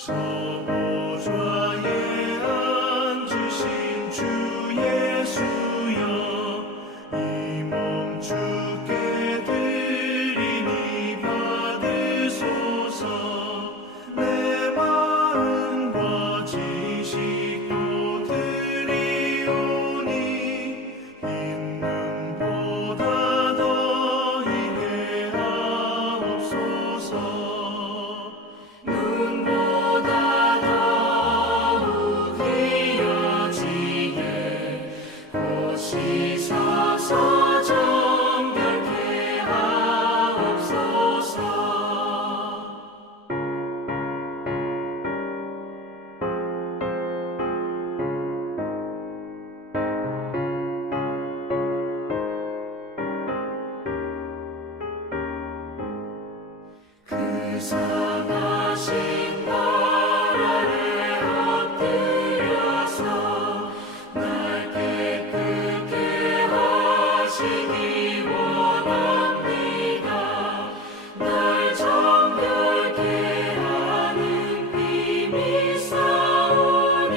저 보좌에 앉으신 주 예수여, 이 몸 주께 드리니 받으소서. 내 마음과 지식도 드리오니 있는 보다 더이게 하옵소서. 눈보다 더욱 헤어지게 보시사서 정결케 하옵소서. 그 상하신 발 아래 엎드려서 날 깨끗게 하시기 원합니다. 날 정결케 하는 힘이 싸우니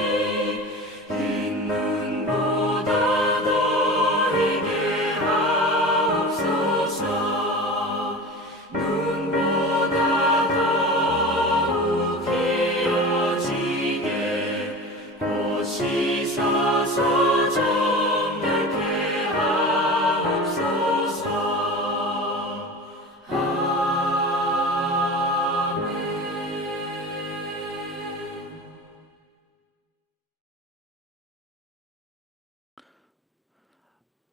있는 보다 더이게 하옵소서. 눈보다 더욱 헤어지게 보시사서 정결케 하옵소서. 아멘.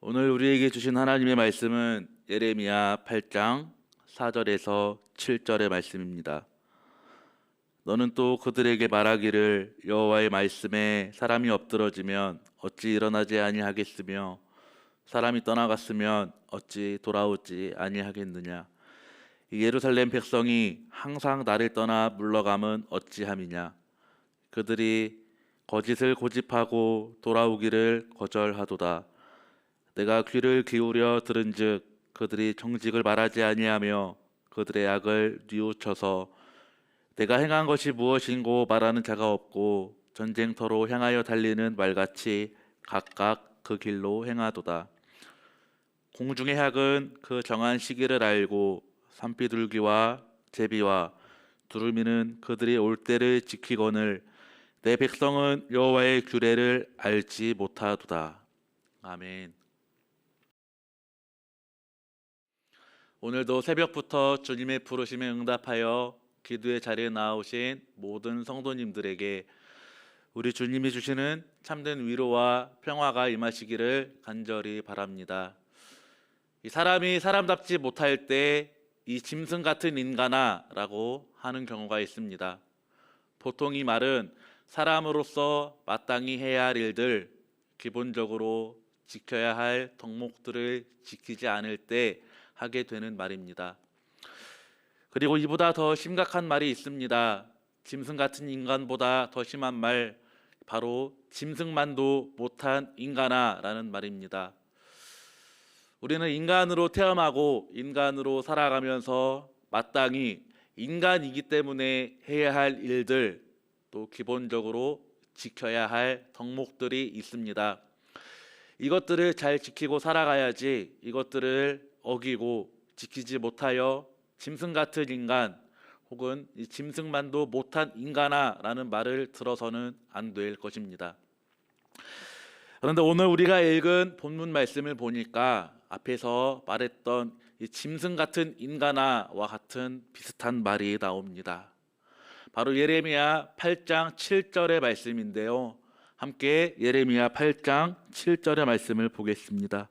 오늘 우리에게 주신 하나님의 말씀은 예레미야 8장 4절에서 7절의 말씀입니다. 너는 또 그들에게 말하기를 여호와의 말씀에 사람이 엎드러지면 어찌 일어나지 아니하겠으며 사람이 떠나갔으면 어찌 돌아오지 아니하겠느냐. 이 예루살렘 백성이 항상 나를 떠나 물러감은 어찌함이냐. 그들이 거짓을 고집하고 돌아오기를 거절하도다. 내가 귀를 기울여 들은즉 그들이 정직을 말하지 아니하며 그들의 악을 뉘우쳐서 내가 행한 것이 무엇인고 말하는 자가 없고 전쟁터로 향하여 달리는 말같이 각각 그 길로 행하도다. 공중의 학은 그 정한 시기를 알고 산비둘기와 제비와 두루미는 그들이 올 때를 지키거늘 내 백성은 여호와의 규례를 알지 못하도다. 아멘. 오늘도 새벽부터 주님의 부르심에 응답하여 기도의 자리에 나오신 모든 성도님들에게 우리 주님이 주시는 참된 위로와 평화가 임하시기를 간절히 바랍니다. 이 사람이 사람답지 못할 때 이 짐승 같은 인간아 라고 하는 경우가 있습니다. 보통 이 말은 사람으로서 마땅히 해야 할 일들, 기본적으로 지켜야 할 덕목들을 지키지 않을 때 하게 되는 말입니다. 그리고 이보다 더 심각한 말이 있습니다. 짐승 같은 인간보다 더 심한 말, 바로 짐승만도 못한 인간아 라는 말입니다. 우리는 인간으로 태어나고 인간으로 살아가면서 마땅히 인간이기 때문에 해야 할 일들, 또 기본적으로 지켜야 할 덕목들이 있습니다. 이것들을 잘 지키고 살아가야지 이것들을 어기고 지키지 못하여 짐승 같은 인간 혹은 이 짐승만도 못한 인간아 라는 말을 들어서는 안 될 것입니다. 그런데 오늘 우리가 읽은 본문 말씀을 보니까 앞에서 말했던 이 짐승 같은 인간아와 같은 비슷한 말이 나옵니다. 바로 예레미야 8장 7절의 말씀인데요. 함께 예레미야 8장 7절의 말씀을 보겠습니다.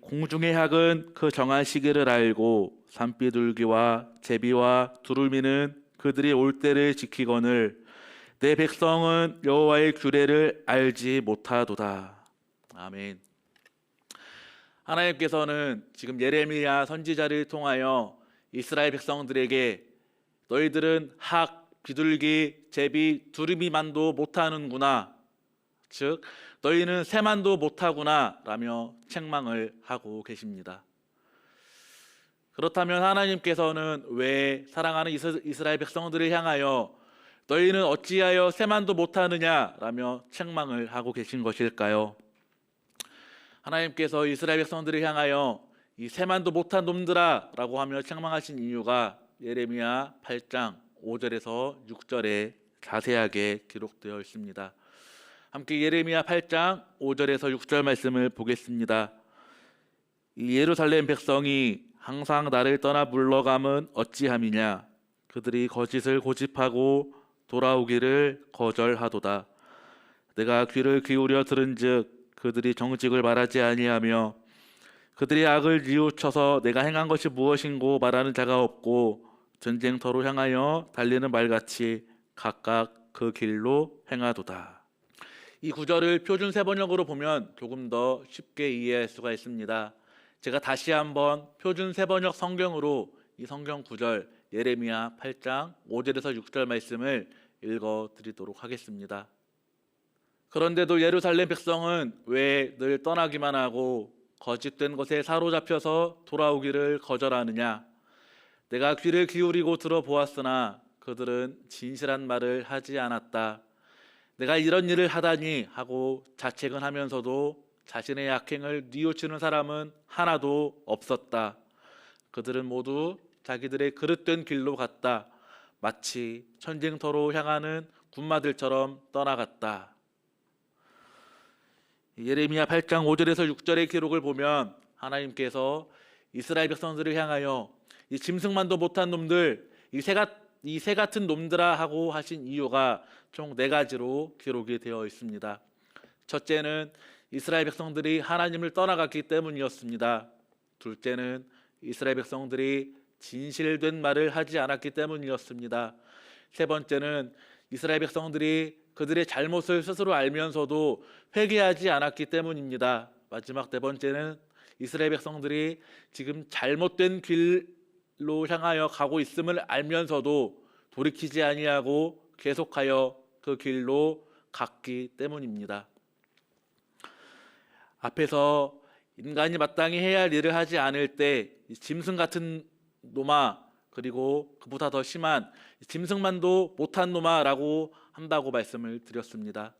공중의 학은 그 정한 시기를 알고 산비둘기와 제비와 두루미는 그들이 올 때를 지키거늘 내 백성은 여호와의 규례를 알지 못하도다. 아멘. 하나님께서는 지금 예레미야 선지자를 통하여 이스라엘 백성들에게 너희들은 학, 비둘기, 제비, 두루미만도 못하는구나, 즉 너희는 새만도 못하구나 라며 책망을 하고 계십니다. 그렇다면 하나님께서는 왜 사랑하는 이스라엘 백성들을 향하여 너희는 어찌하여 세만도 못하느냐라며 책망을 하고 계신 것일까요? 하나님께서 이스라엘 백성들을 향하여 이 세만도 못한 놈들아라고 하며 책망하신 이유가 예레미야 8장 5절에서 6절에 자세하게 기록되어 있습니다. 함께 예레미야 8장 5절에서 6절 말씀을 보겠습니다. 이 예루살렘 백성이 항상 나를 떠나 물러감은 어찌함이냐? 그들이 거짓을 고집하고 돌아오기를 거절하도다. 내가 귀를 기울여 들은즉 그들이 정직을 말하지 아니하며 그들이 악을 뉘우쳐서 내가 행한 것이 무엇인고 말하는 자가 없고 전쟁터로 향하여 달리는 말같이 각각 그 길로 행하도다. 이 구절을 표준 세번역으로 보면 조금 더 쉽게 이해할 수가 있습니다. 제가 다시 한번 표준 세번역 성경으로 이 성경 구절 예레미야 8장 5절에서 6절 말씀을 읽어드리도록 하겠습니다. 그런데도 예루살렘 백성은 왜 늘 떠나기만 하고 거짓된 것에 사로잡혀서 돌아오기를 거절하느냐? 내가 귀를 기울이고 들어보았으나 그들은 진실한 말을 하지 않았다. 내가 이런 일을 하다니 하고 자책은 하면서도 자신의 약행을 뉘우치는 사람은 하나도 없었다. 그들은 모두 자기들의 그릇된 길로 갔다. 마치 전쟁터로 향하는 군마들처럼 떠나갔다. 예레미야 8장 5절에서 6절의 기록을 보면 하나님께서 이스라엘 백성들을 향하여 이 짐승만도 못한 놈들, 이 새 같은 놈들아 하고 하신 이유가 총 4가지로 기록이 되어 있습니다. 첫째는 이스라엘 백성들이 하나님을 떠나갔기 때문이었습니다. 둘째는 이스라엘 백성들이 진실된 말을 하지 않았기 때문이었습니다. 세 번째는 이스라엘 백성들이 그들의 잘못을 스스로 알면서도 회개하지 않았기 때문입니다. 마지막 4번째는 이스라엘 백성들이 지금 잘못된 길로 향하여 가고 있음을 알면서도 돌이키지 아니하고 계속하여 그 길로 갔기 때문입니다. 앞에서 인간이 마땅히 해야 할 일을 하지 않을 때 짐승 같은 놈아, 그리고 그보다 더 심한 짐승만도 못한 놈아라고 한다고 말씀을 드렸습니다.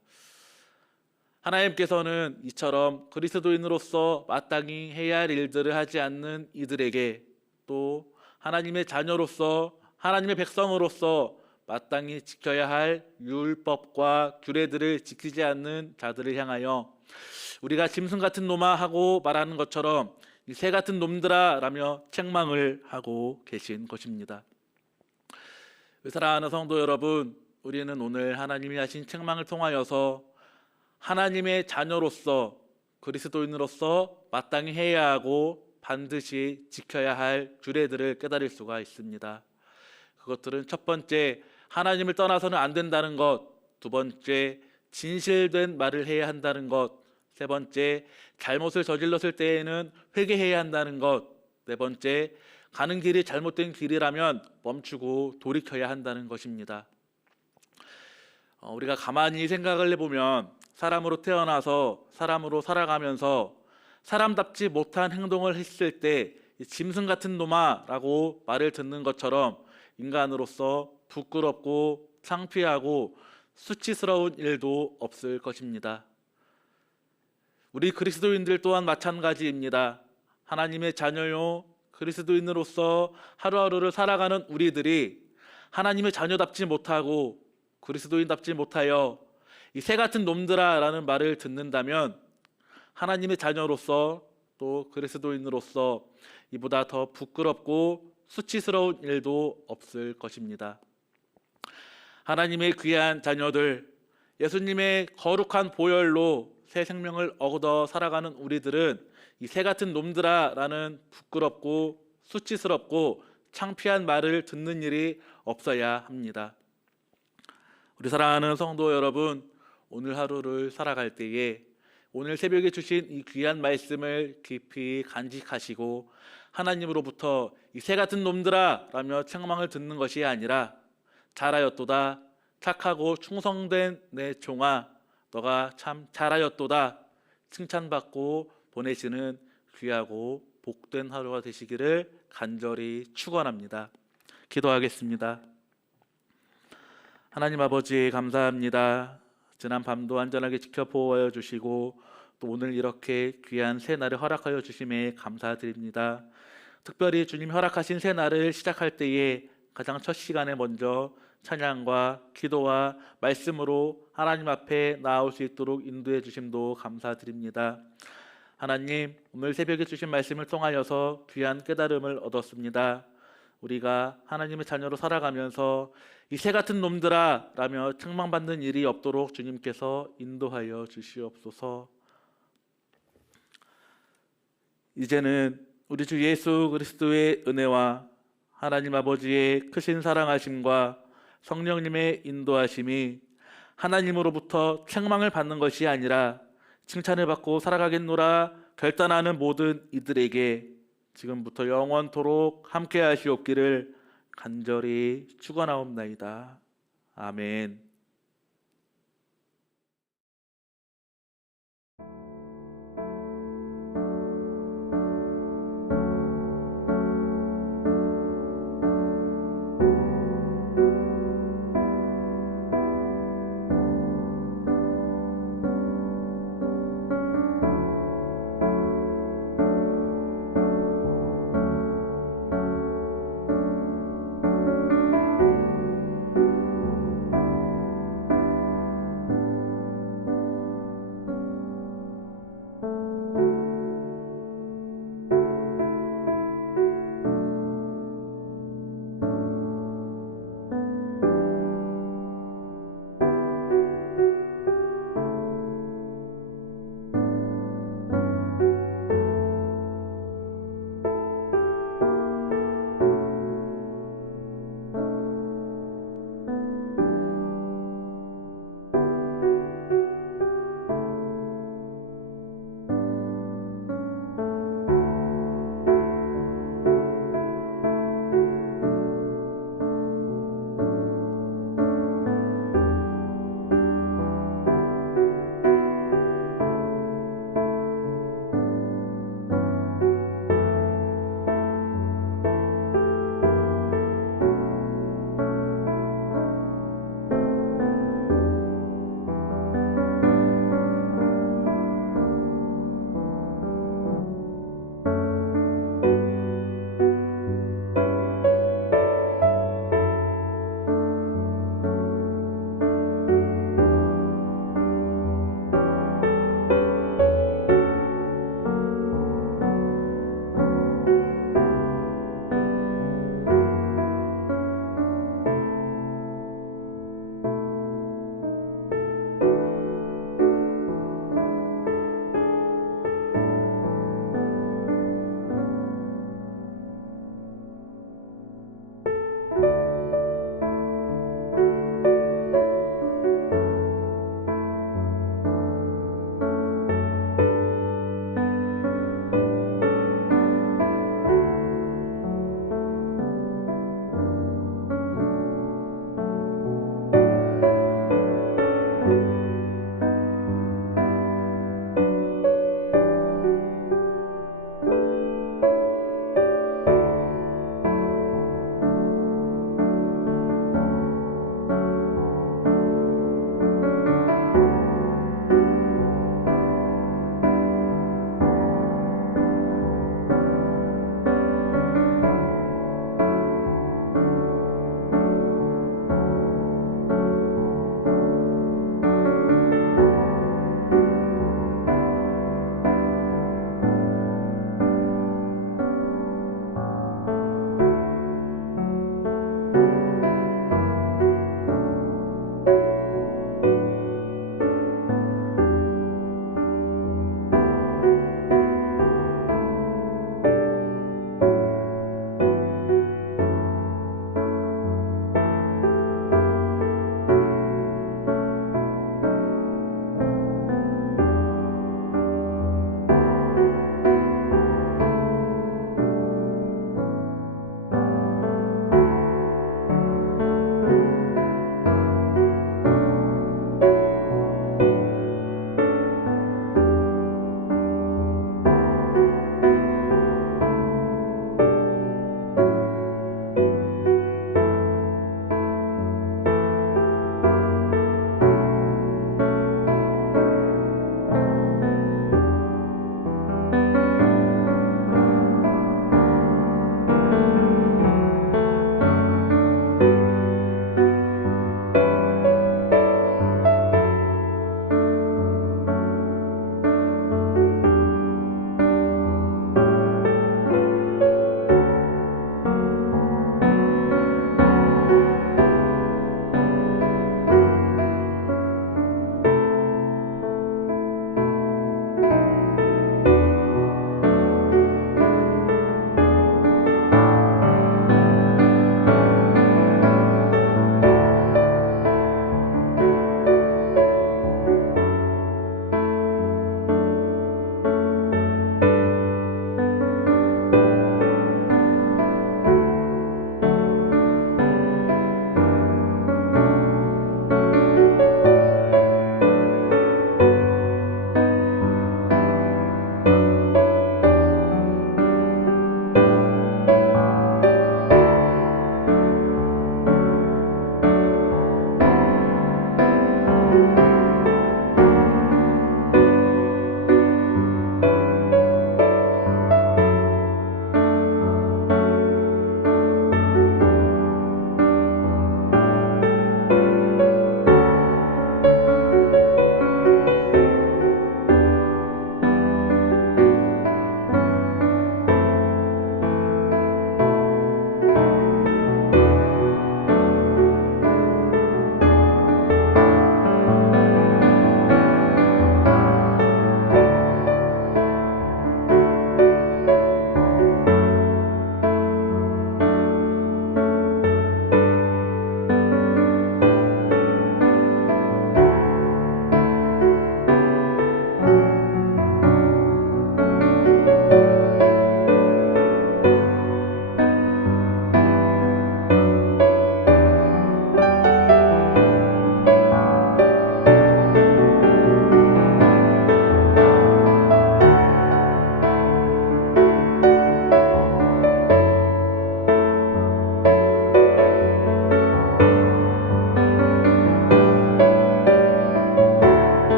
하나님께서는 이처럼 그리스도인으로서 마땅히 해야 할 일들을 하지 않는 이들에게, 또 하나님의 자녀로서 하나님의 백성으로서 마땅히 지켜야 할 율법과 규례들을 지키지 않는 자들을 향하여 우리가 짐승 같은 놈아 하고 말하는 것처럼 이 새 같은 놈들아 라며 책망을 하고 계신 것입니다. 사랑하는 성도 여러분, 우리는 오늘 하나님이 하신 책망을 통하여서 하나님의 자녀로서 그리스도인으로서 마땅히 해야 하고 반드시 지켜야 할 규례들을 깨달을 수가 있습니다. 그것들은 첫 번째, 하나님을 떠나서는 안 된다는 것. 두 번째, 진실된 말을 해야 한다는 것. 세 번째, 잘못을 저질렀을 때에는 회개해야 한다는 것. 네 번째, 가는 길이 잘못된 길이라면 멈추고 돌이켜야 한다는 것입니다. 우리가 가만히 생각을 해보면 사람으로 태어나서 사람으로 살아가면서 사람답지 못한 행동을 했을 때 짐승 같은 놈아 라고 말을 듣는 것처럼 인간으로서 부끄럽고 창피하고 수치스러운 일도 없을 것입니다. 우리 그리스도인들 또한 마찬가지입니다. 하나님의 자녀요 그리스도인으로서 하루하루를 살아가는 우리들이 하나님의 자녀답지 못하고 그리스도인답지 못하여 이 새 같은 놈들아 라는 말을 듣는다면 하나님의 자녀로서 또 그리스도인으로서 이보다 더 부끄럽고 수치스러운 일도 없을 것입니다. 하나님의 귀한 자녀들, 예수님의 거룩한 보혈로 새 생명을 얻어 살아가는 우리들은 이 새 같은 놈들아 라는 부끄럽고 수치스럽고 창피한 말을 듣는 일이 없어야 합니다. 우리 사랑하는 성도 여러분, 오늘 하루를 살아갈 때에 오늘 새벽에 주신 이 귀한 말씀을 깊이 간직하시고 하나님으로부터 이 새 같은 놈들아 라며 책망을 듣는 것이 아니라 잘하였도다, 착하고 충성된 내 종아, 너가 참 잘하였도다 칭찬받고 보내시는 귀하고 복된 하루가 되시기를 간절히 축원합니다. 기도하겠습니다. 하나님 아버지 감사합니다. 지난 밤도 안전하게 지켜 보호하여 주시고 또 오늘 이렇게 귀한 새 날을 허락하여 주심에 감사드립니다. 특별히 주님 허락하신 새 날을 시작할 때에 가장 첫 시간에 먼저 찬양과 기도와 말씀으로 하나님 앞에 나아올 수 있도록 인도해 주심도 감사드립니다. 하나님, 오늘 새벽에 주신 말씀을 통하여서 귀한 깨달음을 얻었습니다. 우리가 하나님의 자녀로 살아가면서 이 새 같은 놈들아 라며 책망받는 일이 없도록 주님께서 인도하여 주시옵소서. 이제는 우리 주 예수 그리스도의 은혜와 하나님 아버지의 크신 사랑하심과 성령님의 인도하심이 하나님으로부터 책망을 받는 것이 아니라 칭찬을 받고 살아가겠노라 결단하는 모든 이들에게 지금부터 영원토록 함께 하시옵기를 간절히 축원하옵나이다. 아멘.